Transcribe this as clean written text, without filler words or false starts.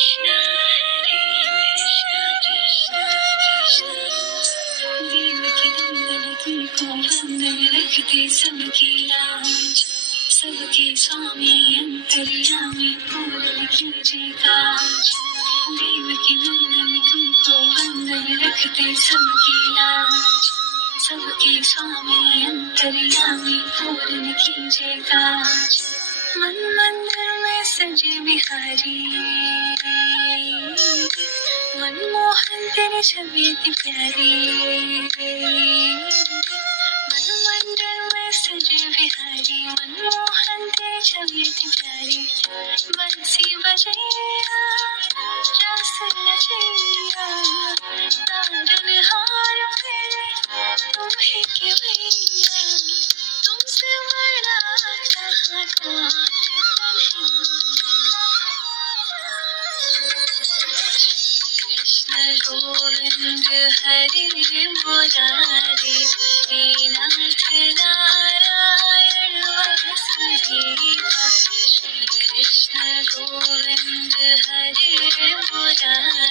कृष्णा कृष्णा कृष्णा देवकी नंदन तुमको वंदन रखते सबकी लाज। सबके स्वामी अंतर्यामी पूर्ण कीजिए काज। देवकी नंदन तुमको वंदन रखते सबकी लाज। सबके स्वामी अंतर्यामी पूर्ण कीजिए काज। मन मंदिर में सजे बिहारी मनमोहन तेरी छवि इतनी प्यारी। मन मंदिर में सजे बिहारी मनमोहन तेरी छवि इतनी प्यारी। बंसी बजैया रस नचैया तारनहार मेरे तुम ही के भैया। तुमसे बड़ा जहाँ कौन कृष्ण गोविंद हरि मुरारी। हे नाथ नारायण वासुदेवा। श्री कृष्ण गोविंद हरि मुरारी।